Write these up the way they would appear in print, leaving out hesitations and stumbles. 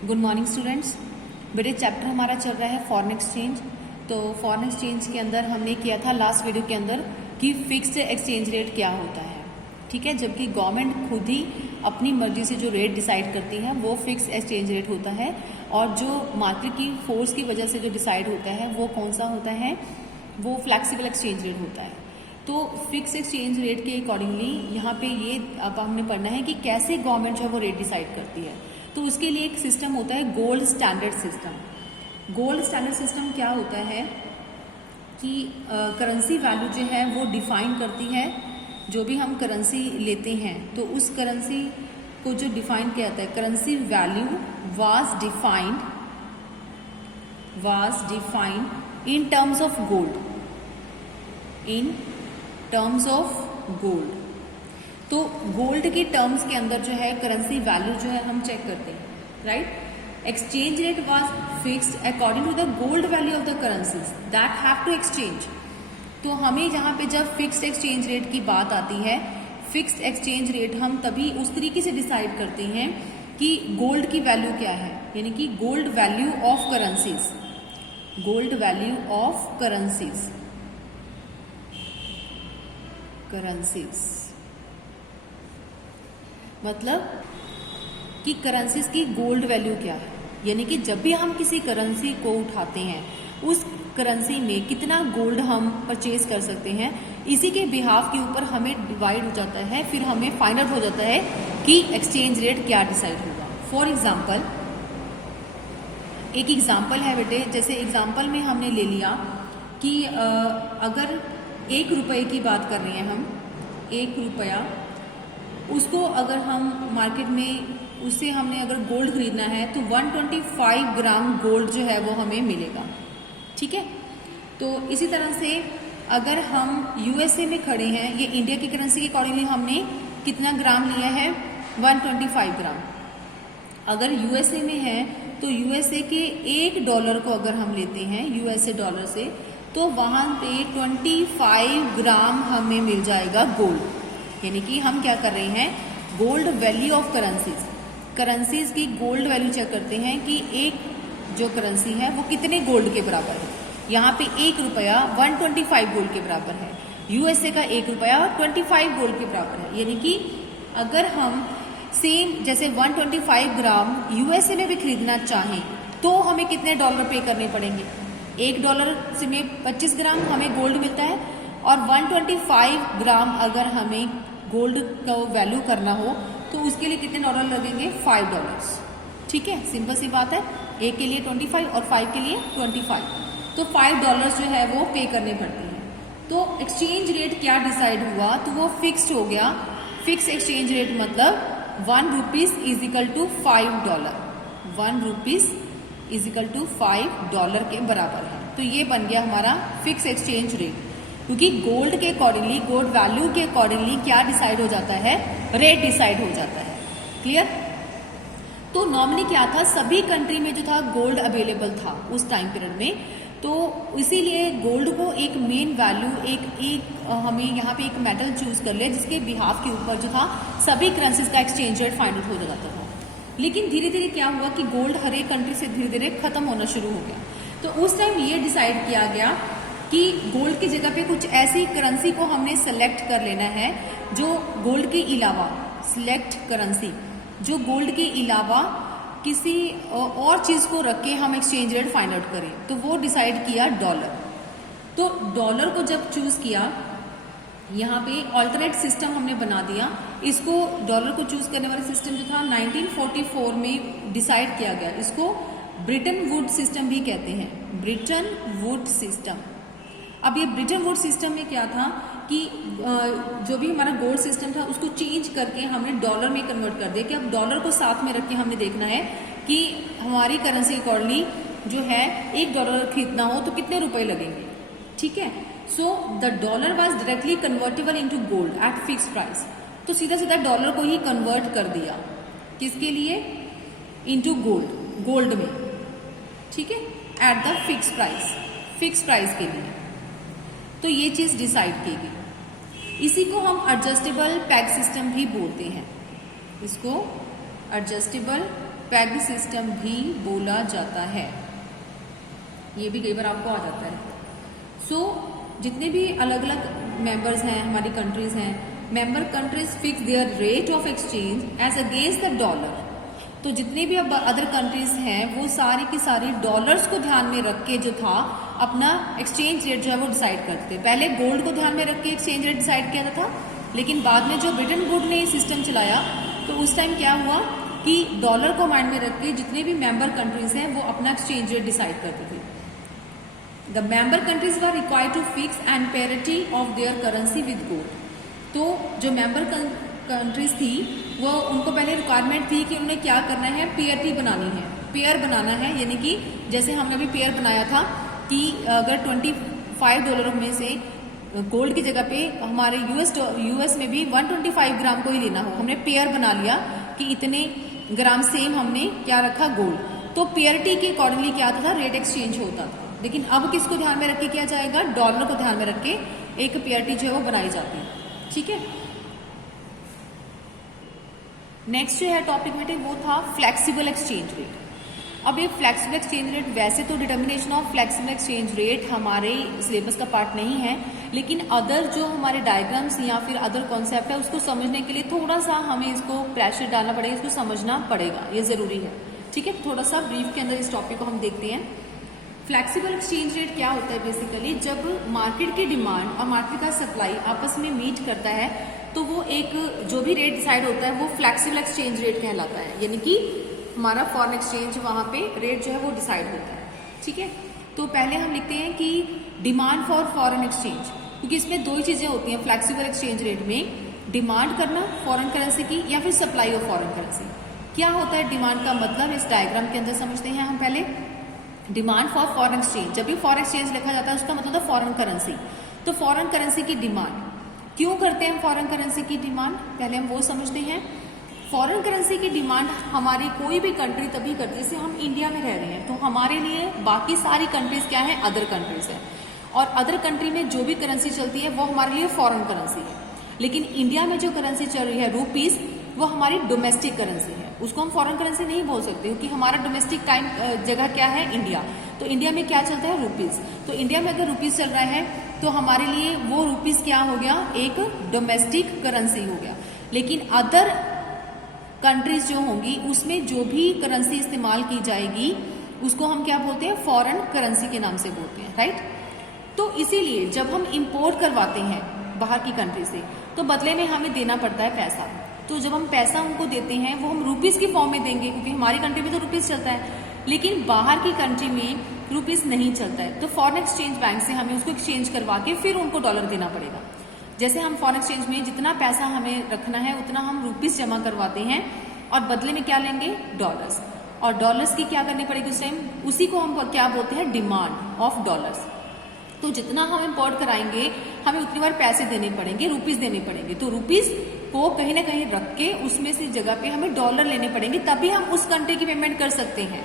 Good morning students. बेटे chapter हमारा चल रहा है फॉरेन एक्सचेंज। तो फॉरेन एक्सचेंज के अंदर हमने किया था लास्ट वीडियो के अंदर कि फिक्स्ड एक्सचेंज रेट क्या होता है, ठीक है। जबकि गवर्नमेंट खुद ही अपनी मर्जी से जो रेट डिसाइड करती है वो फिक्स्ड एक्सचेंज रेट होता है, और जो मार्केट की फोर्स की वजह से जो डिसाइड होता है वो कौन सा होता है, वो फ्लैक्सिबल एक्सचेंज रेट होता है। तो फिक्स एक्सचेंज रेट के अकॉर्डिंगली यहाँ पे ये अब हमने पढ़ना है कि कैसे गवर्नमेंट जो है वो रेट डिसाइड करती है। तो उसके लिए एक सिस्टम होता है gold standard system. Gold standard system क्या होता है कि करेंसी वैल्यू जो है वो डिफाइन करती है। जो भी हम करेंसी लेते हैं तो उस करेंसी को जो डिफाइन किया जाता है, currency value was defined in terms of gold, in terms of gold. तो गोल्ड के टर्म्स के अंदर जो है करेंसी वैल्यू जो है हम चेक करते हैं, right. Exchange rate was fixed according to the gold value of the currencies that have to exchange. तो हमें जहाँ पे जब फिक्स्ड एक्सचेंज रेट की बात आती है, फिक्स्ड एक्सचेंज रेट हम तभी उस तरीके से डिसाइड करते हैं कि गोल्ड की वैल्यू क्या है, यानी कि gold value of currencies, gold value of currencies मतलब कि करेंसीज की गोल्ड वैल्यू क्या है, यानी कि जब भी हम किसी करेंसी को उठाते हैं उस करेंसी में कितना गोल्ड हम परचेज कर सकते हैं, इसी के बिहाफ के ऊपर हमें डिवाइड हो जाता है, फिर हमें फाइंड आउट हो जाता है कि एक्सचेंज रेट क्या डिसाइड होगा। फॉर एग्जाम्पल, एक एग्जाम्पल है बेटे, जैसे एग्जाम्पल में हमने ले लिया कि अगर 1 रुपये की बात कर रहे हैं हम, 1 रुपया, उसको अगर हम मार्केट में उससे हमने अगर गोल्ड खरीदना है तो 125 ग्राम गोल्ड जो है वो हमें मिलेगा, ठीक है। तो इसी तरह से अगर हम यूएसए में खड़े हैं, ये इंडिया की करेंसी के अकॉर्डिंगली हमने कितना ग्राम लिया है, 125 ग्राम। अगर यूएसए में है तो यूएसए के $1 को अगर हम लेते हैं यूएसए डॉलर से, तो वहां पे 25 ग्राम हमें मिल जाएगा गोल्ड। यानी कि हम क्या कर रहे हैं, gold value of currencies, currencies की गोल्ड वैल्यू चेक करते हैं कि एक जो करेंसी है वो कितने गोल्ड के बराबर है। यहाँ पे 1 रुपया 125 गोल्ड के बराबर है, यूएसए का 1 रुपया 25 गोल्ड के बराबर है। यानी कि अगर हम सेम जैसे 125 ग्राम यूएसए में भी खरीदना चाहें तो हमें कितने डॉलर पे करने पड़ेंगे। $1 से में 25 ग्राम हमें गोल्ड मिलता है, और 125 ग्राम अगर हमें गोल्ड का वैल्यू करना हो तो उसके लिए कितने डॉलर लगेंगे, $5, ठीक है। सिंपल सी बात है, एक के लिए 25 और 5 के लिए 25, तो $5 जो है वो पे करने पड़ते हैं। तो एक्सचेंज रेट क्या डिसाइड हुआ, तो वो फिक्स्ड हो गया। फिक्स एक्सचेंज रेट मतलब 1 rupees is equal to $5, 1 rupees is equal to $5 के बराबर है। तो ये बन गया हमारा फिक्स एक्सचेंज रेट, क्योंकि गोल्ड के अकॉर्डिंगली, गोल्ड वैल्यू के अकॉर्डिंगली क्या डिसाइड हो जाता है, रेट डिसाइड हो जाता है। क्लियर। तो नॉर्मली क्या था, सभी कंट्री में जो था गोल्ड अवेलेबल था उस टाइम पीरियड में, तो इसीलिए गोल्ड को एक मेन वैल्यू, एक हमें यहाँ पे एक मेटल चूज कर लिया जिसके बिहाफ के ऊपर जो था सभी करेंसीज का एक्सचेंज रेट फाइंड आउट हो जाता था। लेकिन धीरे धीरे क्या हुआ कि गोल्ड हर एक कंट्री से धीरे धीरे खत्म होना शुरू हो गया। तो उस टाइम ये डिसाइड किया गया कि गोल्ड की जगह पे कुछ ऐसी करेंसी को हमने सेलेक्ट कर लेना है जो गोल्ड के अलावा, सिलेक्ट करेंसी जो गोल्ड के अलावा किसी और चीज को रख के हम एक्सचेंज रेट फाइंड आउट करें। तो वो डिसाइड किया डॉलर। तो डॉलर को जब चूज किया, यहाँ पे ऑल्टरनेट सिस्टम हमने बना दिया। इसको डॉलर को चूज करने वाला सिस्टम जो था 1944 में डिसाइड किया गया। इसको ब्रिटन वुड सिस्टम भी कहते हैं, ब्रिटन वुड सिस्टम। अब ये ब्रिटन वुड सिस्टम में क्या था कि जो भी हमारा गोल्ड सिस्टम था उसको चेंज करके हमने डॉलर में कन्वर्ट कर दिया कि अब डॉलर को साथ में रख के हमने देखना है कि हमारी करेंसी अकॉर्डिंगली जो है $1 खरीदना हो तो कितने रुपए लगेंगे, ठीक है। So the dollar was directly convertible into gold eight fix price. तो सीधा सीधा डॉलर को ही कन्वर्ट कर दिया, किसके लिए, इनटू गोल्ड, गोल्ड में, ठीक है, एट द फिक्स प्राइस के लिए। तो ये चीज डिसाइड की गई। इसी को हम एडजस्टेबल पैग सिस्टम भी बोलते हैं, इसको एडजस्टेबल पैग सिस्टम भी बोला जाता है। ये भी कई बार आपको आ जाता है। सो जितने भी अलग अलग मेंबर्स हैं, हमारी कंट्रीज हैं, member countries fix their rate of exchange as against the dollar. तो जितने भी अब अदर कंट्रीज हैं वो सारी की सारी डॉलर्स को ध्यान में रख के जो था अपना एक्सचेंज रेट जो है वो डिसाइड करते। पहले गोल्ड को ध्यान में रख के एक्सचेंज रेट डिसाइड किया था, लेकिन बाद में जो ब्रिटेन वुड ने सिस्टम चलाया तो उस टाइम क्या हुआ कि डॉलर को माइंड में रख के जितने भी मेंबर कंट्रीज हैं वो अपना एक्सचेंज रेट डिसाइड करते थे। The member countries were required to fix and parity of their currency with gold. तो जो मेंबर कंट्रीज थी वो उनको पहले रिक्वायरमेंट थी कि उन्होंने क्या करना है, पेयरिटी बनानी है, पेयर बनाना है। यानी कि जैसे हमने अभी पेयर बनाया था कि अगर $25 में से गोल्ड की जगह पे हमारे यूएस में भी 125 ग्राम को ही लेना हो, हमने पेयर बना लिया कि इतने ग्राम सेम हमने क्या रखा, गोल्ड। तो पेयरिटी के अकॉर्डिंगली क्या आता था, रेट एक्सचेंज होता था। लेकिन अब किसको ध्यान में रख के किया जाएगा, डॉलर को ध्यान में रख के एक पेयरिटी जो है वो बनाई जाती है। ठीक है, नेक्स्ट जो है टॉपिक में वो था फ्लेक्सिबल एक्सचेंज रेट। अब ये फ्लेक्सिबल एक्सचेंज रेट, वैसे तो determination of flexible exchange rate हमारे सिलेबस का पार्ट नहीं है, लेकिन अदर जो हमारे डायग्राम्स या फिर अदर कॉन्सेप्ट है उसको समझने के लिए थोड़ा सा हमें इसको प्रेशर डालना पड़ेगा, इसको समझना पड़ेगा, ये जरूरी है। ठीक है, थोड़ा सा ब्रीफ के अंदर इस टॉपिक को हम देखते हैं। फ्लेक्सिबल एक्सचेंज रेट क्या होता है, बेसिकली जब मार्केट की डिमांड और मार्केट का सप्लाई आपस में मीट करता है तो वो एक जो भी रेट डिसाइड होता है वो फ्लेक्सिबल एक्सचेंज रेट कहलाता है। यानी कि हमारा फॉरेन एक्सचेंज वहां पे रेट जो है वो डिसाइड होता है। ठीक है, तो पहले हम लिखते हैं कि डिमांड फॉर फॉरेन एक्सचेंज, क्योंकि इसमें दो ही चीजें होती हैं फ्लेक्सिबल एक्सचेंज रेट में, डिमांड करना फॉरेन करेंसी की या फिर सप्लाई ऑफ फॉरेन करेंसी। क्या होता है डिमांड का मतलब, इस डायग्राम के अंदर समझते हैं हम पहले। डिमांड फॉर फॉरेन एक्सचेंज, जब भी फॉरेन एक्सचेंज लिखा जाता है उसका मतलब है फॉरेन करेंसी। तो फॉरेन करेंसी की डिमांड क्यों करते हैं हम, फॉरेन करेंसी की डिमांड पहले हम वो समझते हैं। फॉरेन करेंसी की डिमांड हमारी कोई भी कंट्री तभी करती है, जैसे हम इंडिया में रह रहे हैं तो हमारे लिए बाकी सारी कंट्रीज क्या है, अदर कंट्रीज है, और अदर कंट्री में जो भी करेंसी चलती है वो हमारे लिए फॉरेन करेंसी है। लेकिन इंडिया में जो करेंसी चल रही है रूपीज, वो हमारी डोमेस्टिक करेंसी है, उसको हम फॉरेन करेंसी नहीं बोल सकते क्योंकि हमारा डोमेस्टिक टाइम जगह क्या है, इंडिया। तो इंडिया में क्या चलता है, रूपीज। तो इंडिया में अगर रूपीज चल रहा है तो हमारे लिए वो रूपीज क्या हो गया, एक डोमेस्टिक करेंसी हो गया। लेकिन अदर कंट्रीज जो होंगी उसमें जो भी करेंसी इस्तेमाल की जाएगी उसको हम क्या बोलते हैं, फॉरेन करेंसी के नाम से बोलते हैं, राइट। तो इसीलिए जब हम इंपोर्ट करवाते हैं बाहर की कंट्री से तो बदले में हमें देना पड़ता है पैसा। तो जब हम पैसा उनको देते हैं वो हम रुपीज की फॉर्म में देंगे, क्योंकि हमारी कंट्री में तो रुपीज चलता है, लेकिन बाहर की कंट्री में रुपीज नहीं चलता है। तो फॉरेन एक्सचेंज बैंक से हमें उसको एक्सचेंज करवा के फिर उनको डॉलर देना पड़ेगा। जैसे हम फॉरेन एक्सचेंज में जितना पैसा हमें रखना है उतना हम रुपीज जमा करवाते हैं और बदले में क्या लेंगे, डॉलर्स। और डॉलर्स की क्या करनी पड़ेगी उस टाइम, उसी को हम क्या बोलते हैं, डिमांड ऑफ डॉलर्स। तो जितना हम इंपोर्ट कराएंगे हमें उतनी बार पैसे देने पड़ेंगे, रुपीज देने पड़ेंगे। तो रुपीज को कहीं ना कहीं रख के उसमें से जगह पे हमें डॉलर लेने पड़ेंगे, तभी हम उस कंट्री की पेमेंट कर सकते हैं।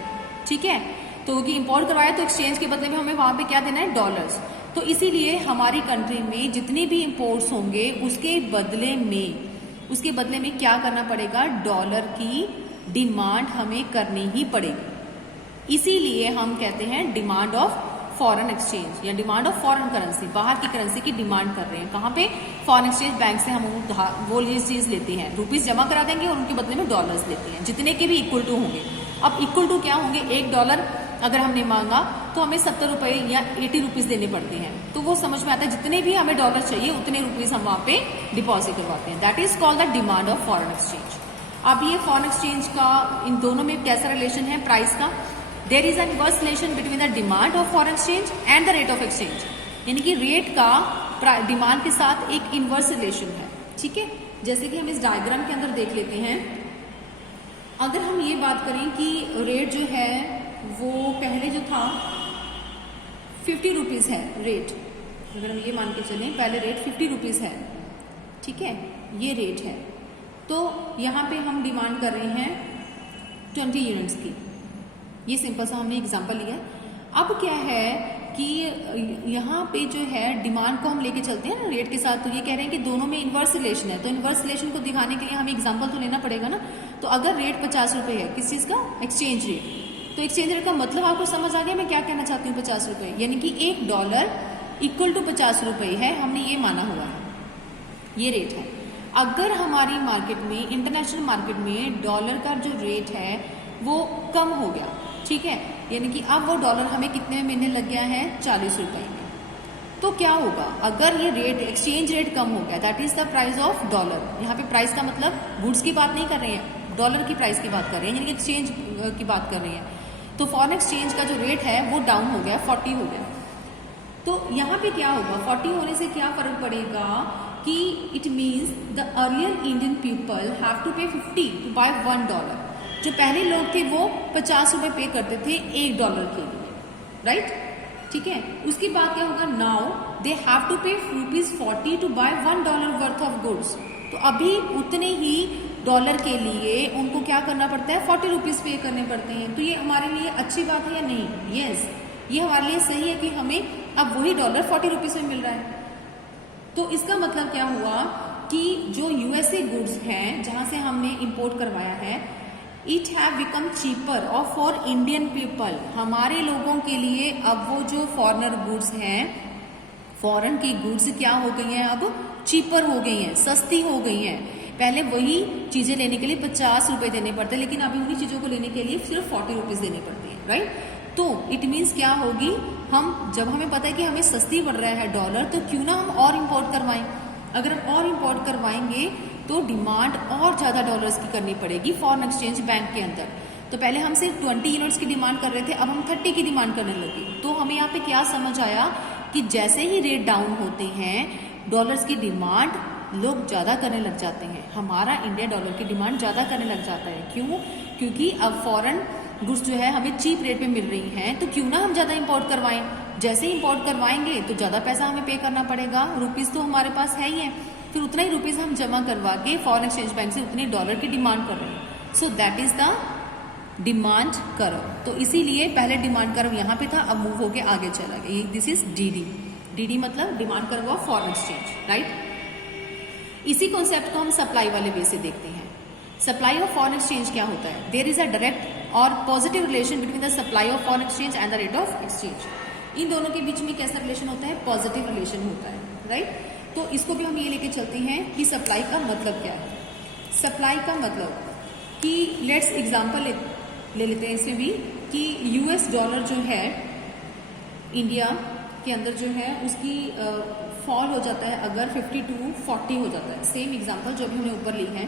ठीक है, तो क्योंकि इंपोर्ट करवाया तो एक्सचेंज के बदले में हमें वहां पे क्या देना है, डॉलर्स। तो इसीलिए हमारी कंट्री में जितने भी इंपोर्ट्स होंगे उसके बदले में क्या करना पड़ेगा, डॉलर की डिमांड हमें करनी ही पड़ेगी। इसीलिए हम कहते हैं डिमांड ऑफ फॉरेन एक्सचेंज या डिमांड ऑफ फॉरेन करेंसी, बाहर की करेंसी की डिमांड कर रहे हैं। कहाँ पे, फॉरेन एक्सचेंज बैंक से हम वो ये चीज लेते हैं, रुपीज जमा करा देंगे और उनके बदले में डॉलर्स लेते हैं, जितने के भी इक्वल टू होंगे। अब इक्वल टू क्या होंगे, $1 अगर हमने मांगा तो हमें 70 रुपए या 80 रुपीज देने पड़ते हैं। तो वो समझ में आता है जितने भी हमें डॉलर चाहिए उतने रुपीज हम वहां पे डिपॉजिट करवाते हैं। That is called the demand of foreign exchange. अब ये फॉरेन एक्सचेंज का इन दोनों में कैसा रिलेशन है, प्राइस का। There is an inverse relation between the demand of foreign exchange and the rate of exchange, यानी कि रेट का डिमांड के साथ एक इनवर्स रिलेशन है। ठीक है, जैसे कि हम इस डायग्राम के अंदर देख लेते हैं। अगर हम ये बात करें कि रेट जो है वो पहले जो था 50 रुपीज है रेट, अगर हम ये मान के चलें पहले रेट 50 रुपीज है, ठीक है, ये रेट है। तो यहाँ पे हम डिमांड कर रहे हैं 20 यूनिट्स की, ये सिंपल सा हमने एग्जांपल लिया। अब क्या है कि यहाँ पे जो है डिमांड को हम लेके चलते हैं ना रेट के साथ, तो ये कह रहे हैं कि दोनों में इनवर्स रिलेशन है। तो इनवर्स रिलेशन को दिखाने के लिए हमें एग्जांपल तो लेना पड़ेगा ना। तो तो अगर रेट 50 रुपये है किस चीज़ का, एक्सचेंज रेट, तो एक्सचेंज रेट का मतलब आपको समझ आ गया मैं क्या कहना चाहती हूँ। 50 रुपये यानी कि $1 इक्वल टू 50 रुपये है, हमने ये माना हुआ है, ये रेट है। अगर हमारी मार्केट में, इंटरनेशनल मार्केट में डॉलर का जो रेट है वो कम हो गया, ठीक है, यानी कि अब वो डॉलर हमें कितने में मिलने लग गया है, 40 रुपये में, तो क्या होगा अगर ये रेट, एक्सचेंज रेट कम हो गया, that is the price of dollar. यहाँ पे प्राइस का मतलब गुड्स की बात नहीं कर रहे हैं, डॉलर की प्राइस की बात कर रहे हैं, यानी कि एक्सचेंज की बात कर रहे हैं। तो फॉरेन एक्सचेंज का जो रेट है वो डाउन हो गया, 40 हो गया। तो यहाँ पे क्या होगा, 40 होने से क्या फर्क पड़ेगा कि it means the earlier Indian people have to pay 50 to buy $1। जो पहले लोग थे वो 50 रुपये पे करते थे $1 के लिए, राइट, ठीक है। उसके बाद क्या होगा, now they have to pay ₹40 to buy $1 worth of goods. तो अभी उतने ही डॉलर के लिए उनको क्या करना पड़ता है, 40 रुपीज पे करने पड़ते हैं। तो ये हमारे लिए अच्छी बात है या नहीं, यस, ये हमारे लिए सही है कि हमें अब वही डॉलर 40 रुपीज में मिल रहा है। तो इसका मतलब क्या हुआ कि जो यूएसए गुड्स हैं जहां से हमने इंपोर्ट करवाया है, इट हैव बिकम चीपर और फॉर इंडियन पीपल, हमारे लोगों के लिए अब वो जो फॉरेनर गुड्स हैं, फॉरेन की गुड्स क्या हो गई हैं, अब चीपर हो गई हैं, सस्ती हो गई हैं। पहले वही चीजें लेने के लिए 50 रुपए देने पड़ते, लेकिन अभी उन्हीं चीजों को लेने के लिए सिर्फ 40 रुपीज देने पड़ते हैं, राइट। तो इट मीन्स क्या होगी, हम जब हमें पता है कि हमें सस्ती पड़ रहा है डॉलर, तो क्यों ना हम और इम्पोर्ट करवाएं। अगर हम और इम्पोर्ट करवाएंगे तो डिमांड और ज्यादा डॉलर्स की करनी पड़ेगी फॉरेन एक्सचेंज बैंक के अंदर। तो पहले हम सिर्फ 20 यूनिट्स की डिमांड कर रहे थे, अब हम 30 की डिमांड करने लगे। तो हमें यहाँ पे क्या समझ आया कि जैसे ही रेट डाउन होते हैं, डॉलर्स की डिमांड लोग ज्यादा करने लग जाते हैं, हमारा इंडिया डॉलर की डिमांड ज्यादा करने लग जाता है। क्यों, क्योंकि अब फॉरेन गुड्स जो है हमें चीप रेट पे मिल रही हैं, तो क्यों ना हम ज्यादा इंपोर्ट करवाएं। जैसे इंपोर्ट करवाएंगे तो ज्यादा पैसा हमें पे करना पड़ेगा, रुपीज तो हमारे पास है ही है, फिर उतना ही रुपीज हम जमा करवा के फॉरेन एक्सचेंज बैंक से उतने डॉलर की डिमांड कर रहे हैं। So that is the demand curve. तो इसीलिए पहले डिमांड कर्व यहाँ पे था, अब मूव होके आगे चला गया, दिस इज डीडी। डीडी मतलब demand curve of foreign exchange, right. इसी कॉन्सेप्ट को हम सप्लाई वाले वे से देखते हैं। सप्लाई ऑफ फॉरेन एक्सचेंज क्या होता है, देयर इज अ डायरेक्ट और positive relation between the supply of foreign exchange and the rate of exchange. इन दोनों के बीच में कैसा रिलेशन होता है, पॉजिटिव रिलेशन होता है, राइट। तो इसको भी हम ये लेके चलते हैं कि सप्लाई का मतलब क्या है। सप्लाई का मतलब कि लेट्स एग्जांपल ले लेते हैं इसमें भी कि यूएस डॉलर जो है इंडिया के अंदर जो है उसकी फॉल हो जाता है अगर 50 to 40 हो जाता है। सेम एग्जांपल जो भी हमने ऊपर ली है,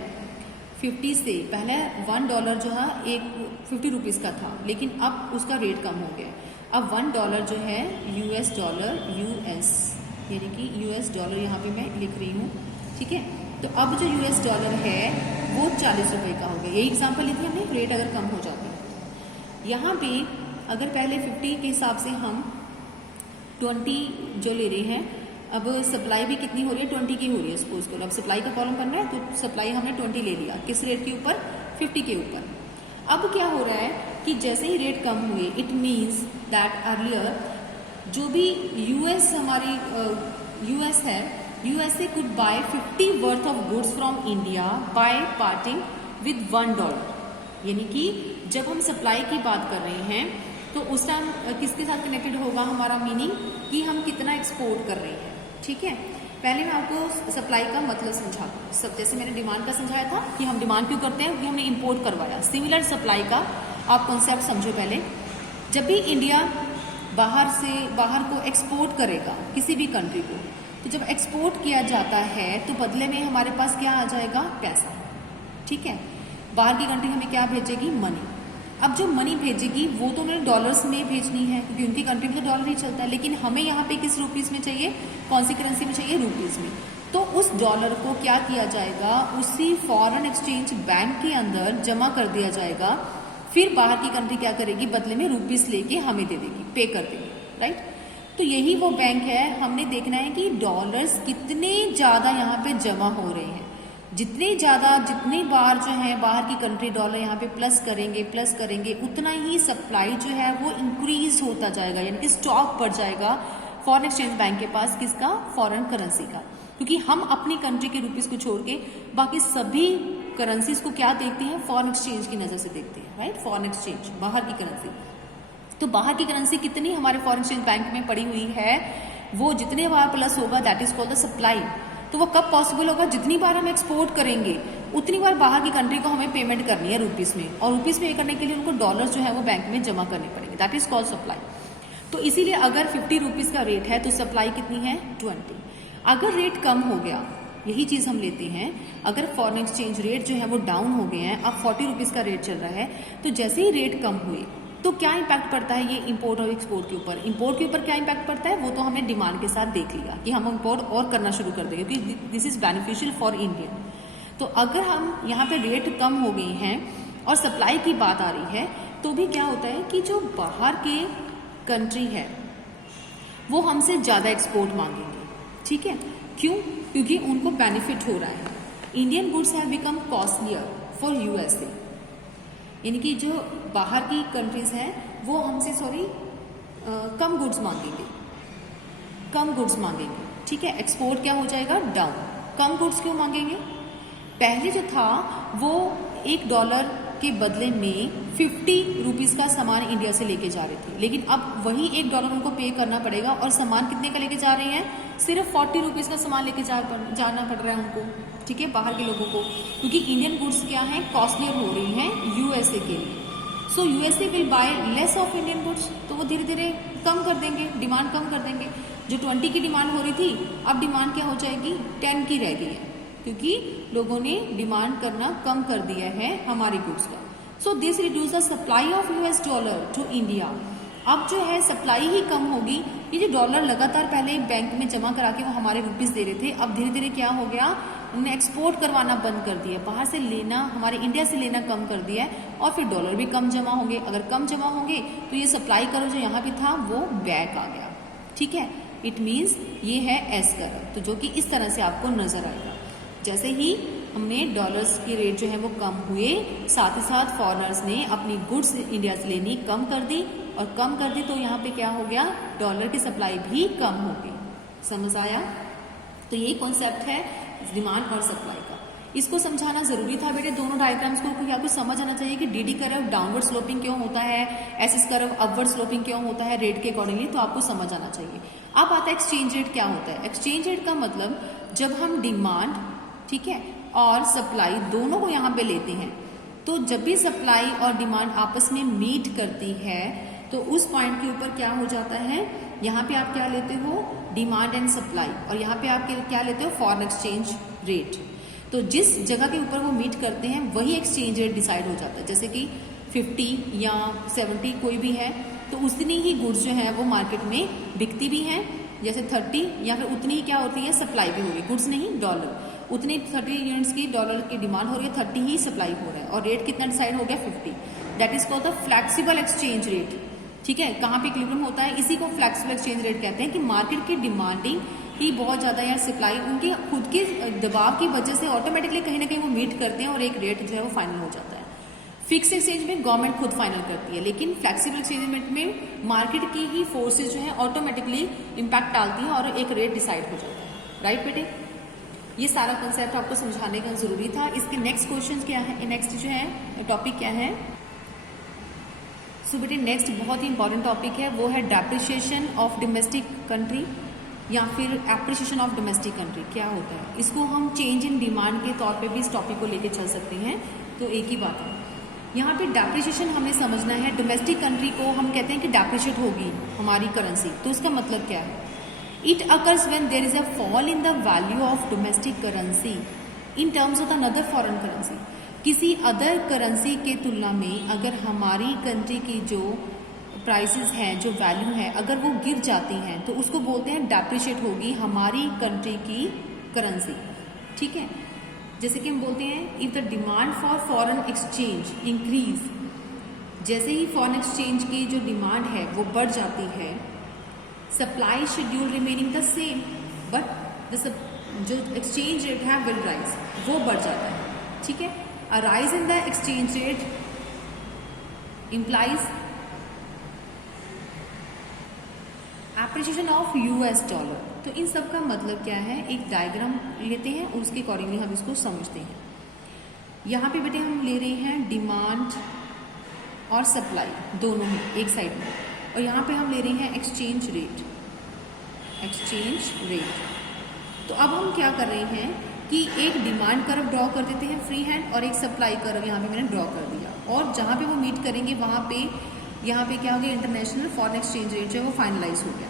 50 से पहले $1 जो है एक 50 रुपीज़ का था, लेकिन अब उसका रेट कम हो गया। अब $1 जो है यूएस डॉलर, यूएस यानी कि यूएस डॉलर यहाँ पे मैं लिख रही हूँ, ठीक है। तो अब जो यूएस डॉलर है वो 40 रुपये का हो गया। यही एग्जांपल ली थी हमने, रेट अगर कम हो जाता है। यहाँ पे अगर पहले 50 के हिसाब से हम 20 जो ले रहे हैं, अब सप्लाई भी कितनी हो रही है, 20 की हो रही है सपोज करो। अब सप्लाई का कॉलम बनना है तो सप्लाई हमने 20 ले लिया, किस रेट के ऊपर, 50 के ऊपर। अब क्या हो रहा है कि जैसे ही रेट कम हुए, इट मीन्स दैट अर्लियर जो भी यूएस हमारी यूएस है, USA could buy 50 worth of goods from India by parting with $1। यानी कि जब हम सप्लाई की बात कर रहे हैं तो उस टाइम किसके साथ कनेक्टेड होगा हमारा मीनिंग, कि हम कितना एक्सपोर्ट कर रहे हैं, ठीक है। पहले मैं आपको सप्लाई का मतलब समझाता हूँ। सब जैसे मैंने डिमांड का समझाया था कि हम डिमांड क्यों करते हैं, क्योंकि हमने इंपोर्ट करवाया। सिमिलर सप्लाई का आप कॉन्सेप्ट समझो। पहले जब भी इंडिया बाहर को एक्सपोर्ट करेगा किसी भी कंट्री को, तो जब एक्सपोर्ट किया जाता है तो बदले में हमारे पास क्या आ जाएगा, पैसा, ठीक है। बाहर की कंट्री हमें क्या भेजेगी, मनी। अब जो मनी भेजेगी वो तो उन्हें डॉलर्स में भेजनी है, क्योंकि उनकी कंट्री में तो डॉलर ही चलता है, लेकिन हमें यहाँ पे किस रुपीस में चाहिए, कौन सी करेंसी में चाहिए, रुपीस में। तो उस डॉलर को क्या किया जाएगा, उसी फॉरेन एक्सचेंज बैंक के अंदर जमा कर दिया जाएगा। फिर बाहर की कंट्री क्या करेगी, बदले में रुपीस लेके हमें दे देगी, पे कर देगी, राइट। तो यही वो बैंक है। हमने देखना है कि डॉलर्स कितने ज्यादा यहाँ पे जमा हो रहे हैं। जितने ज्यादा, जितनी बार जो है बाहर की कंट्री डॉलर यहाँ पे प्लस करेंगे, उतना ही सप्लाई जो है वो इंक्रीज होता जाएगा, यानी कि स्टॉक बढ़ जाएगा फॉरेन एक्सचेंज बैंक के पास, किसका, फॉरेन करेंसी का। क्योंकि हम अपनी कंट्री के रुपीस को छोड़ के बाकी सभी करेंसीज को क्या देखते हैं, फॉरेन एक्सचेंज की नजर से देखते हैं, राइट। फॉरेन एक्सचेंज, बाहर की करेंसी। तो बाहर की करेंसी कितनी हमारे फॉरेन एक्सचेंज बैंक में पड़ी हुई है, वो जितने हमारा प्लस होगा that is called the supply. तो वो कब पॉसिबल होगा, जितनी बार हम एक्सपोर्ट करेंगे उतनी बार बाहर की कंट्री को हमें पेमेंट करनी है रुपीस में, और रुपीस पे करने के लिए उनको डॉलर्स जो है वो बैंक में जमा करने पड़ेंगे, दैट इज कॉल्ड सप्लाई। तो इसीलिए अगर 50 रुपीज का रेट है तो सप्लाई कितनी है, 20। अगर रेट कम हो गया, यही चीज हम लेते हैं, अगर फॉरेन एक्सचेंज रेट जो है वो डाउन हो गए हैं, अब 40 रुपीज का रेट चल रहा है, तो जैसे ही रेट कम हुए तो क्या इम्पैक्ट पड़ता है ये इंपोर्ट और एक्सपोर्ट के ऊपर। इंपोर्ट के ऊपर क्या इम्पैक्ट पड़ता है वो तो हमने डिमांड के साथ देख लिया कि हम इंपोर्ट और करना शुरू कर देंगे, क्योंकि this is beneficial for Indian. तो अगर हम यहाँ पे रेट कम हो गए हैं और सप्लाई की बात आ रही है, तो भी क्या होता है कि जो बाहर के कंट्री है वो हमसे ज्यादा एक्सपोर्ट मांगेंगे, ठीक है। क्यों, क्योंकि उनको बेनिफिट हो रहा है। Indian goods have become costlier for USA, यानी कि जो बाहर की कंट्रीज हैं वो हमसे कम गुड्स मांगेंगे, कम गुड्स मांगेंगे, ठीक है। एक्सपोर्ट क्या हो जाएगा, डाउन। कम गुड्स क्यों मांगेंगे, पहले जो था वो $1 के बदले में 50 रुपीज का सामान इंडिया से लेके जा रहे थे, लेकिन अब वही $1 उनको पे करना पड़ेगा, और सामान कितने का लेके जा रहे हैं, सिर्फ 40 रुपीज का सामान लेके जाना पड़ रहा है उनको, ठीक है, बाहर के लोगों को, क्योंकि इंडियन गुड्स क्या है, कॉस्टलियर हो रही हैं यूएसए के लिए। So USA will buy less of Indian goods, तो वो धीरे धीरे कम कर देंगे, डिमांड कम कर देंगे। जो 20 की डिमांड हो रही थी, अब डिमांड क्या हो जाएगी, 10 की रह गई है, क्योंकि लोगों ने डिमांड करना कम कर दिया है हमारी गुड्स का। So this reduce the supply of US dollar to India. अब जो है सप्लाई ही कम होगी, ये जो डॉलर लगातार पहले बैंक में जमा करा के वो हमारे रुपीस दे रहे थे, अब धीरे धीरे क्या हो गया, उन्होंने एक्सपोर्ट करवाना बंद कर दिया, बाहर से लेना, हमारे इंडिया से लेना कम कर दिया है, और फिर डॉलर भी कम जमा होंगे। अगर कम जमा होंगे तो ये सप्लाई करो जो यहाँ पे था वो बैक आ गया, ठीक है। इट मीन्स ये है एस कर्व, तो जो कि इस तरह से आपको नजर आएगा। जैसे ही हमने डॉलर्स की रेट जो है वो कम हुए, साथ ही साथ फॉरेनर्स ने अपनी गुड्स इंडिया से लेनी कम कर दी, और कम कर दी तो यहाँ पे क्या हो गया, डॉलर की सप्लाई भी कम हो गई। समझ आया, तो यही कॉन्सेप्ट है डिमांड और सप्लाई का। इसको समझाना जरूरी था बेटे, दोनों डायग्राम्स को, क्योंकि आपको समझ आना चाहिए कि डीडी कर्व डाउनवर्ड स्लोपिंग क्यों होता है, एसएस कर्व अपवर्ड स्लोपिंग क्यों होता है रेट के अकॉर्डिंगली, तो आपको समझ आना चाहिए। अब आता है एक्सचेंज रेट क्या होता है। एक्सचेंज रेट का मतलब जब हम डिमांड, ठीक है, और सप्लाई दोनों को यहाँ पे लेते हैं, तो जब भी सप्लाई और डिमांड आपस में मीट करती है तो उस पॉइंट के ऊपर क्या हो जाता है, यहाँ पे आप क्या लेते हो, डिमांड एंड सप्लाई, और यहाँ पे आप क्या लेते हो, फॉरेन एक्सचेंज रेट। तो जिस जगह के ऊपर वो मीट करते हैं वही एक्सचेंज रेट डिसाइड हो जाता है। जैसे कि 50 या 70 कोई भी है, तो उतनी ही गुड्स जो है वो मार्केट में बिकती भी हैं, जैसे 30, या फिर उतनी ही क्या होती है, सप्लाई भी हो रही है, गुड्स नहीं डॉलर, उतनी 30 यूनिट्स की डॉलर की डिमांड हो रही है, 30 ही सप्लाई हो रहा है, और रेट कितना डिसाइड हो गया, 50। That is called the flexible exchange rate, ठीक है। कहाँ पे इक्विलिब्रियम होता है, इसी को फ्लेक्सिबल एक्सचेंज रेट कहते हैं, कि मार्केट की डिमांडिंग ही बहुत ज्यादा या सप्लाई उनके खुद के दबाव की वजह से ऑटोमेटिकली कहीं ना कहीं वो मीट करते हैं, और एक रेट जो है वो फाइनल हो जाता है। फिक्स एक्सचेंज में गवर्नमेंट खुद फाइनल करती है, लेकिन फ्लेक्सिबल एक्सचेंज में मार्केट की ही फोर्सेज जो है ऑटोमेटिकली इम्पैक्ट डालती हैं और एक रेट डिसाइड हो जाता है, राइट बेटे। ये सारा कंसेप्ट आपको समझाने का जरूरी था। इसके नेक्स्ट क्वेश्चन क्या है, नेक्स्ट जो है टॉपिक क्या है, सो बेटे नेक्स्ट बहुत ही इंपॉर्टेंट टॉपिक है, वो है डेप्रिसिएशन ऑफ डोमेस्टिक कंट्री, या फिर एप्रिसिएशन ऑफ डोमेस्टिक कंट्री क्या होता है। इसको हम चेंज इन डिमांड के तौर पे भी इस टॉपिक को लेके चल सकते हैं, तो एक ही बात है। यहाँ पे डेप्रिसिएशन हमें समझना है, डोमेस्टिक कंट्री को हम कहते हैं कि डेप्रिशिएट होगी हमारी करेंसी, तो इसका मतलब क्या है, it occurs when there is a fall in the value of domestic currency in terms of another foreign currency. किसी अदर करेंसी के तुलना में अगर हमारी कंट्री की जो प्राइसेस हैं, जो वैल्यू है, अगर वो गिर जाती हैं तो उसको बोलते हैं डेप्रिशिएट होगी हमारी कंट्री की करेंसी, ठीक है। जैसे कि हम बोलते हैं if the demand for foreign exchange increase, जैसे ही फॉरेन एक्सचेंज की जो डिमांड है वो बढ़ जाती है, supply schedule remaining the same, but जो एक्सचेंज रेट है विल राइज, वो बढ़ जाता है, ठीक है। A rise in the exchange rate implies appreciation of US dollar. तो इन सब का मतलब क्या है, एक डायग्राम लेते हैं और उसके अकॉर्डिंगली हम इसको समझते हैं। यहाँ पे बेटे हम ले रहे हैं डिमांड और सप्लाई दोनों ही एक साइड में, और यहाँ पे हम ले रहे हैं एक्सचेंज रेट। तो अब हम क्या कर रहे हैं कि एक डिमांड कर्व ड्रॉ कर देते हैं फ्री हैंड, और एक सप्लाई कर्व यहाँ पे मैंने ड्रॉ कर दिया, और जहाँ पे वो मीट करेंगे वहाँ पे यहाँ पे क्या हो गया, इंटरनेशनल फॉरेन एक्सचेंज रेट जो है वो फाइनलाइज हो गया।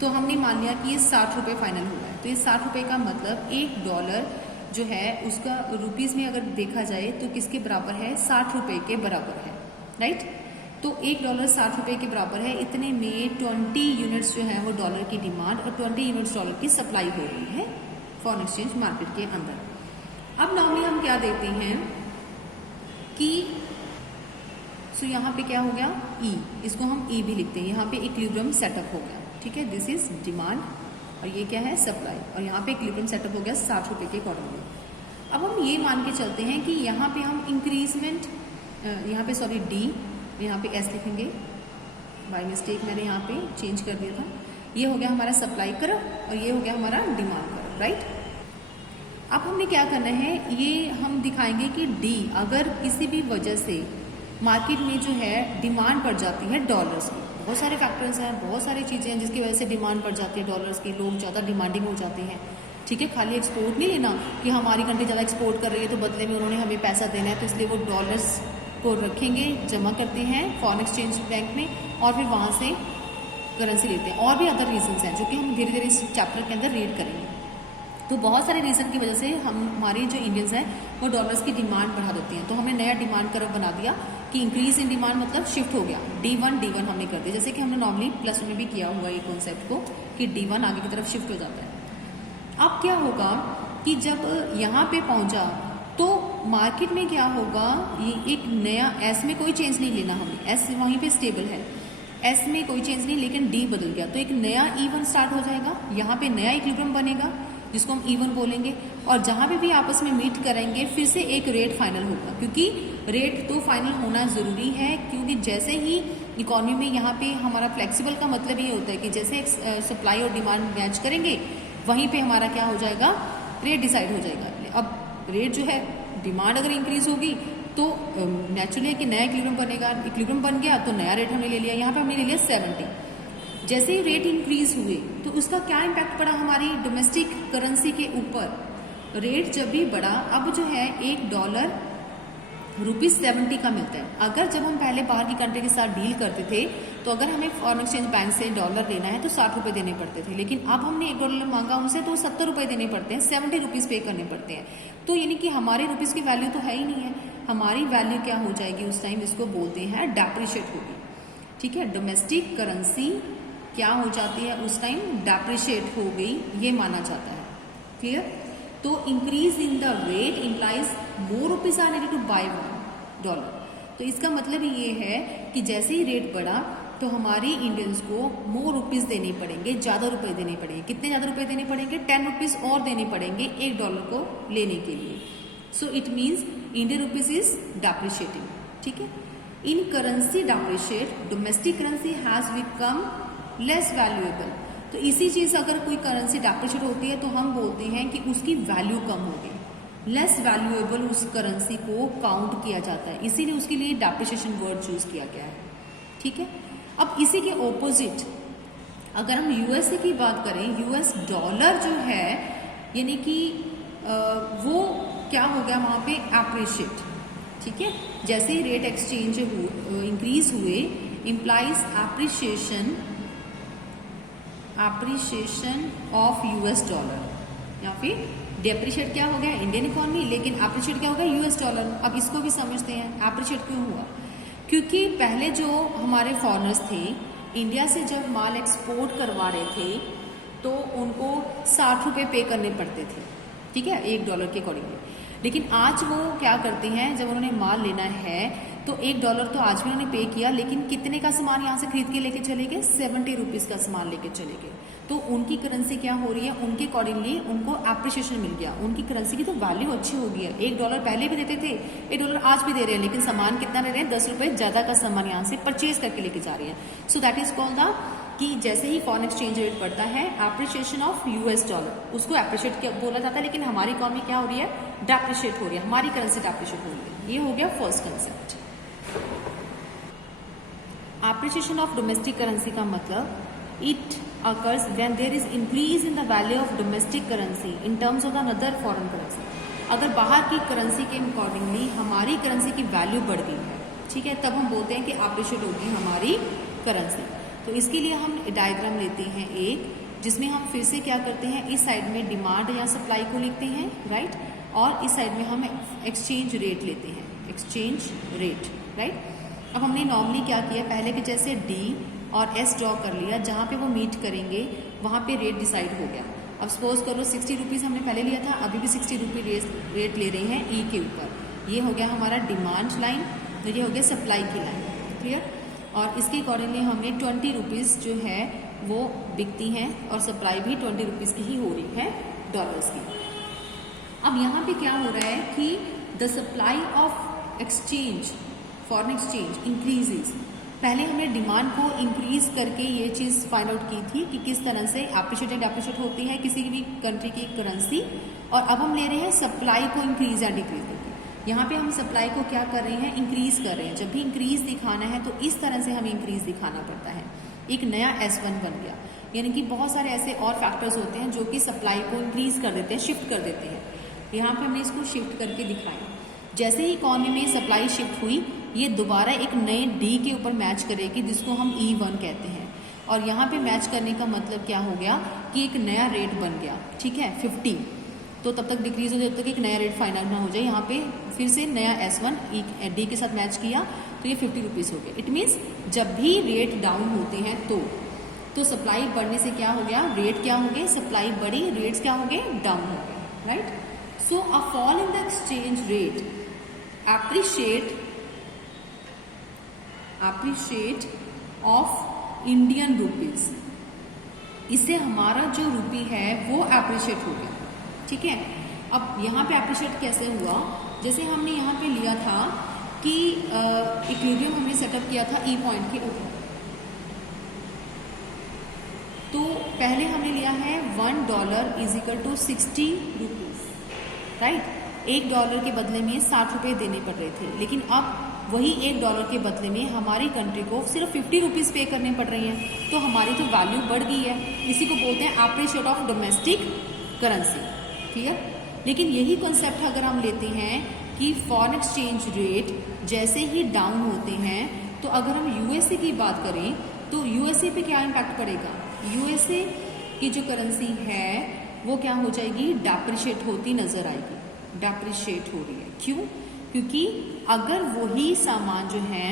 तो हमने मान लिया कि ये 60 रुपये फाइनल हुआ है। तो ये 60 रुपये का मतलब $1 जो है उसका रुपीज़ में अगर देखा जाए तो किसके बराबर है, 60 रुपये के बराबर है, राइट। तो $1 60 रुपये के बराबर है। इतने में 20 यूनिट्स जो है वो डॉलर की डिमांड और 20 यूनिट्स डॉलर की सप्लाई हो रही है फॉरेन एक्सचेंज मार्केट के अंदर। अब नॉर्मली हम क्या देते हैं कि सो यहाँ पे क्या हो गया, E, इसको हम E भी लिखते हैं, यहाँ पे इक्विलिब्रियम सेटअप हो गया, ठीक है। दिस इज डिमांड और ये क्या है, सप्लाई, और यहाँ पे इक्विलिब्रियम सेटअप हो गया 60 रुपये के अकॉर्डिंगली। अब हम ये मान के चलते हैं कि यहाँ पे हम इंक्रीजमेंट, यहाँ पे सॉरी D, यहाँ पे S लिखेंगे, बाय मिस्टेक मैंने यहाँ पे चेंज कर दिया था। ये हो गया हमारा सप्लाई कर्व और ये हो गया हमारा डिमांड कर्व, राइट। अब हमने क्या करना है, ये हम दिखाएंगे कि D अगर किसी भी वजह से मार्केट में जो है डिमांड बढ़ जाती है डॉलर्स की, बहुत सारे फैक्टर्स हैं, बहुत सारी चीज़ें हैं जिसकी वजह से डिमांड बढ़ जाती है डॉलर्स की, लोग ज़्यादा डिमांडिंग हो जाते हैं, ठीक है। खाली एक्सपोर्ट नहीं लेना कि हमारी कंट्री ज़्यादा एक्सपोर्ट कर रही है तो बदले में उन्होंने हमें पैसा देना है, तो इसलिए वो डॉलर्स को रखेंगे, जमा करते हैं फॉरेन एक्सचेंज बैंक में और फिर वहाँ से करेंसी लेते हैं। और भी अदर रीजंस हैं जो कि हम धीरे धीरे इस चैप्टर के अंदर रीड करेंगे। तो बहुत सारे रीज़न की वजह से हमारे जो इंडियंस हैं वो डॉलर्स की डिमांड बढ़ा देती हैं। तो हमने नया डिमांड कर्व बना दिया कि इंक्रीज इन डिमांड मतलब शिफ्ट हो गया, D1 हमने कर दिया, जैसे कि हमने नॉर्मली प्लस में भी किया हुआ ये कॉन्सेप्ट को कि D1 आगे की तरफ शिफ्ट हो जाता है। अब क्या होगा कि जब यहाँ पे पहुँचा तो मार्केट में क्या होगा, ये एक नया S में कोई चेंज नहीं लेना हमें, S वहीं पे स्टेबल है, S में कोई चेंज नहीं, लेकिन D बदल गया तो एक नया E1 स्टार्ट हो जाएगा, यहाँ पे नया इक्विलिब्रियम बनेगा जिसको हम E1 बोलेंगे, और जहाँ पे भी आपस में मीट करेंगे फिर से एक रेट फाइनल होगा, क्योंकि रेट तो फाइनल होना ज़रूरी है, क्योंकि जैसे ही इकोनॉमी में यहाँ पे हमारा फ्लेक्सिबल का मतलब ये होता है कि जैसे सप्लाई और डिमांड मैच करेंगे वहीं पे हमारा क्या हो जाएगा, रेट डिसाइड हो जाएगा। अब रेट जो है, डिमांड अगर इंक्रीज होगी तो नेचुरली कि नया इक्विलिब्रियम बनेगा, इक्विलिब्रियम बन गया तो नया रेट हमने ले लिया, यहाँ पे हमने ले लिया 70। जैसे ही रेट इंक्रीज हुए तो उसका क्या इम्पैक्ट पड़ा हमारी डोमेस्टिक करेंसी के ऊपर। रेट जब भी बढ़ा, अब जो है $1 ₹70 का मिलता है। अगर जब हम पहले बाहर की कंट्री के साथ डील करते थे तो अगर हमें फॉरेन एक्सचेंज बैंक से डॉलर लेना है तो 60 रुपये देने पड़ते थे, लेकिन अब हमने $1 मांगा उनसे तो 70 रुपये देने पड़ते हैं, 70 रुपीज़ पे करने पड़ते हैं। तो यानी कि हमारे रुपीज़ की वैल्यू तो है ही नहीं है, हमारी वैल्यू क्या हो जाएगी उस टाइम, इसको बोलते हैं डेप्रिशिएट होगी, ठीक है। डोमेस्टिक करेंसी क्या हो जाती है उस टाइम, डेप्रिशिएट हो गई, ये माना जाता है, क्लियर। तो increase in the rate implies more rupees are needed to buy $1। तो इसका मतलब ये है कि जैसे ही रेट बढ़ा तो हमारी इंडियंस को मोर रुपीज देने पड़ेंगे, ज़्यादा रुपए देने पड़ेंगे। कितने ज़्यादा रुपए देने पड़ेंगे, 10 रुपीज़ और देने पड़ेंगे $1 को लेने के लिए। So it means Indian rupees is depreciating, ठीक है। In currency depreciate, domestic currency has become less valuable. तो इसी चीज़ अगर कोई करेंसी डेप्रिशिएट होती है तो हम बोलते हैं कि उसकी वैल्यू कम हो गई, लेस वैल्यूएबल उस करेंसी को काउंट किया जाता है, इसीलिए उसके लिए डेप्रिशिएशन वर्ड चूज किया गया है, ठीक है। अब इसी के ऑपोजिट अगर हम यूएसए की बात करें, यूएस डॉलर जो है यानी कि वो क्या हो गया वहाँ पे, एप्रिशिएट, ठीक है। जैसे ही रेट एक्सचेंज इंक्रीज हुए implies appreciation of US dollar, या फिर डेप्रिशिएट क्या हो गया इंडियन इकोनॉमी, लेकिन एप्रिशिएट क्या हो गया यूएस डॉलर। अब इसको भी समझते हैं एप्रिशिएट क्यों हुआ, क्योंकि पहले जो हमारे फॉरेनर्स थे इंडिया से जब माल एक्सपोर्ट करवा रहे थे तो उनको 60 रुपये पे करने पड़ते थे, ठीक है, $1 के अकॉर्डिंगली। लेकिन आज वो क्या करते हैं, जब उन्होंने माल लेना है तो $1 तो आज भी उन्होंने पे किया, लेकिन कितने का सामान यहाँ से खरीद के लेके चले गए, 70 रुपीज़ का सामान लेके चले गए। तो उनकी करेंसी क्या हो रही है, उनके अकॉर्डिंगली उनको एप्रिशिएशन मिल गया, उनकी करेंसी की तो वैल्यू अच्छी हो गई है। $1 पहले भी देते थे, $1 आज भी दे रहे हैं, लेकिन सामान कितना ले रहे हैं, 10 रुपये ज़्यादा का सामान यहाँ से परचेज करके लेके जा रहे हैं। So that is called the कि जैसे ही फॉरेन एक्सचेंज रेट बढ़ता है, एप्रिशिएशन ऑफ यूएस डॉलर, उसको एप्रिशिएट बोला जाता है, लेकिन हमारी इकॉनमी क्या हो रही है, डेप्रिशिएट हो रही है, हमारी करेंसी डेप्रिशिएट हो रही है। ये हो गया first concept. Appreciation of domestic currency का मतलब it occurs when there is increase in the value of domestic currency in terms of another foreign currency. अगर बाहर की करेंसी के अकॉर्डिंगली हमारी करेंसी की वैल्यू बढ़ गई है, ठीक है, तब हम बोलते हैं कि एप्रिशिएट होगी हमारी करेंसी। तो इसके लिए हम डायग्राम लेते हैं एक, जिसमें हम फिर से क्या करते हैं, इस साइड में डिमांड या सप्लाई को लिखते हैं, राइट, और इस साइड में हम एक्सचेंज रेट लेते हैं, एक्सचेंज रेट, राइट। अब हमने नॉर्मली क्या किया, पहले के जैसे डी और एस ड्रॉ कर लिया, जहाँ पे वो मीट करेंगे वहाँ पे रेट डिसाइड हो गया। अब सपोज करो 60 रुपीज़ हमने पहले लिया था, अभी भी 60 रुपये रेट ले रहे हैं ई के ऊपर। ये हो गया हमारा डिमांड लाइन, तो ये हो गया सप्लाई की लाइन, क्लियर। और इसके अकॉर्डिंगली हमने 20 रुपीज़ जो है वो बिकती हैं और सप्लाई भी 20 रुपीज़ की ही हो रही है डॉलर्स की। अब यहाँ पे क्या हो रहा है कि the supply of exchange, foreign exchange increases. पहले हमने डिमांड को इंक्रीज करके ये चीज़ फाइंड आउट की थी कि किस तरह से एप्रिशिएट एंड डेप्रिशिएट होती है किसी भी कंट्री की करेंसी, और अब हम ले रहे हैं सप्लाई को इंक्रीज या डिक्रीज करके। यहाँ पे हम सप्लाई को क्या कर रहे हैं, इंक्रीज कर रहे हैं। जब भी इंक्रीज दिखाना है तो इस तरह से हमें इंक्रीज दिखाना पड़ता है। एक नया S1 बन गया, यानी कि बहुत सारे ऐसे और फैक्टर्स होते हैं जो कि सप्लाई को इंक्रीज कर देते हैं, शिफ्ट कर देते हैं। यहाँ पे हमने इसको शिफ्ट करके दिखाया। जैसे ही इकॉनमी में सप्लाई शिफ्ट हुई, ये दोबारा एक नए डी के ऊपर मैच करेगी, जिसको हम E1 कहते हैं। और यहाँ पे मैच करने का मतलब क्या हो गया कि एक नया रेट बन गया, ठीक है, 50। तो तब तक डिक्रीज हो, जब तक एक नया रेट फाइनल ना हो जाए। यहाँ पे फिर से नया S1 डी के साथ मैच किया तो ये 50 रुपीज़ हो गए। इट मीन्स जब भी रेट डाउन होते हैं तो सप्लाई बढ़ने से क्या हो गया, रेट क्या हो गए, सप्लाई बढ़ी, रेट्स क्या हो गए, डाउन हो गए, right. So a fall in the exchange rate appreciate of Indian rupees, इससे हमारा जो रुपी है वो एप्रिशिएट हो गया, ठीक है। अब यहाँ पे एप्रिशिएट कैसे हुआ, जैसे हमने यहाँ पे लिया था कि इक्विलिब्रियम हमने सेटअप किया था ई पॉइंट के ऊपर। तो पहले हमने लिया है $1 is equal to 60 rupees, right. $1 के बदले में 60 रुपये देने पड़ रहे थे, लेकिन अब वही $1 के बदले में हमारी कंट्री को सिर्फ 50 रुपीज़ पे करने पड़ रही हैं। तो हमारी तो वैल्यू बढ़ गई है। इसी को बोलते हैं appreciate of domestic currency, clear. लेकिन यही कॉन्सेप्ट अगर हम लेते हैं कि फॉरेन एक्सचेंज रेट जैसे ही डाउन होते हैं, तो अगर हम यूएसए की बात करें तो यूएसए पे क्या इम्पैक्ट पड़ेगा, यूएसए की जो करेंसी है वो क्या हो जाएगी, डेप्रिशिएट होती नजर आएगी, डेप्रिशिएट हो रही है। क्यों, क्योंकि अगर वही सामान जो है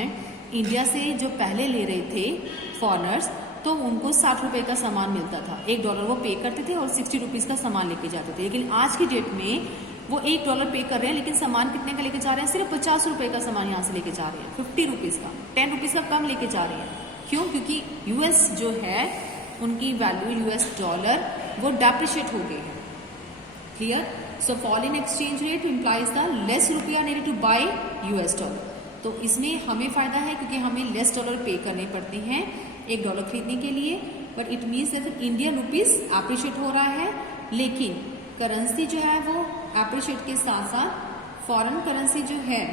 इंडिया से जो पहले ले रहे थे फॉरेनर्स, तो उनको 60 रुपये का सामान मिलता था, $1 वो पे करते थे और 60 रुपीज़ का सामान लेके जाते थे। लेकिन आज की डेट में वो $1 पे कर रहे हैं, लेकिन सामान कितने का लेके जा रहे हैं, सिर्फ 50 रुपये का सामान यहाँ से लेके जा रहे हैं, 50 रुपीज़ का, 10 रुपीज़ का कम लेके जा रहे हैं। क्यों, क्योंकि यूएस जो है उनकी वैल्यू US डॉलर वो डेप्रिशिएट हो गई है, clear. So fall in exchange rate implies the less रुपया needed to buy US dollar. तो इसमें हमें फायदा है क्योंकि हमें लेस डॉलर पे करने पड़ते हैं $1 खरीदने के लिए, but it means that Indian rupees appreciate हो रहा है, लेकिन करेंसी जो है वो एप्रिशिएट के साथ साथ फॉरेन करेंसी जो है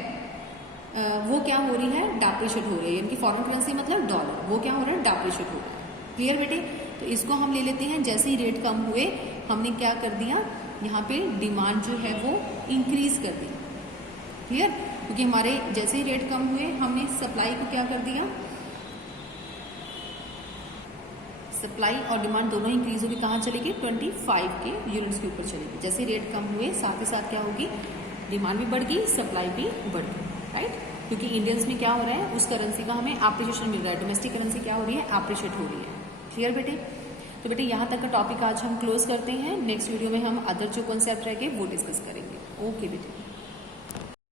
वो क्या हो रही है, डेप्रिशिएट हो रही है। यानी कि फॉरेन करेंसी मतलब डॉलर, वो क्या हो रहा है, डेप्रिशिएट हो रहा है, क्लियर बेटे। तो इसको हम ले लेते हैं, जैसे ही रेट कम हुए हमने क्या कर दिया, यहाँ पे डिमांड जो है वो इंक्रीज कर दी, क्लियर। क्योंकि हमारे जैसे ही रेट कम हुए हमने सप्लाई को क्या कर दिया, सप्लाई और डिमांड दोनों इंक्रीज होगी, कहाँ चलेगी, 25 के यूनिट्स के ऊपर चलेगी। जैसे रेट कम हुए साथ ही साथ क्या होगी, डिमांड भी बढ़ गई, सप्लाई भी बढ़ गई, राइट। क्योंकि इंडियंस में क्या हो रहा है, उस करेंसी का हमें एप्रिशिएशन मिल रहा है, डोमेस्टिक करेंसी क्या हो रही है, एप्रिशिएट हो रही है, क्लियर बेटे। तो बेटे यहाँ तक का टॉपिक आज हम क्लोज करते हैं। नेक्स्ट वीडियो में हम अदर जो कॉन्सेप्ट रहेंगे वो डिस्कस करेंगे। ओके बेटे।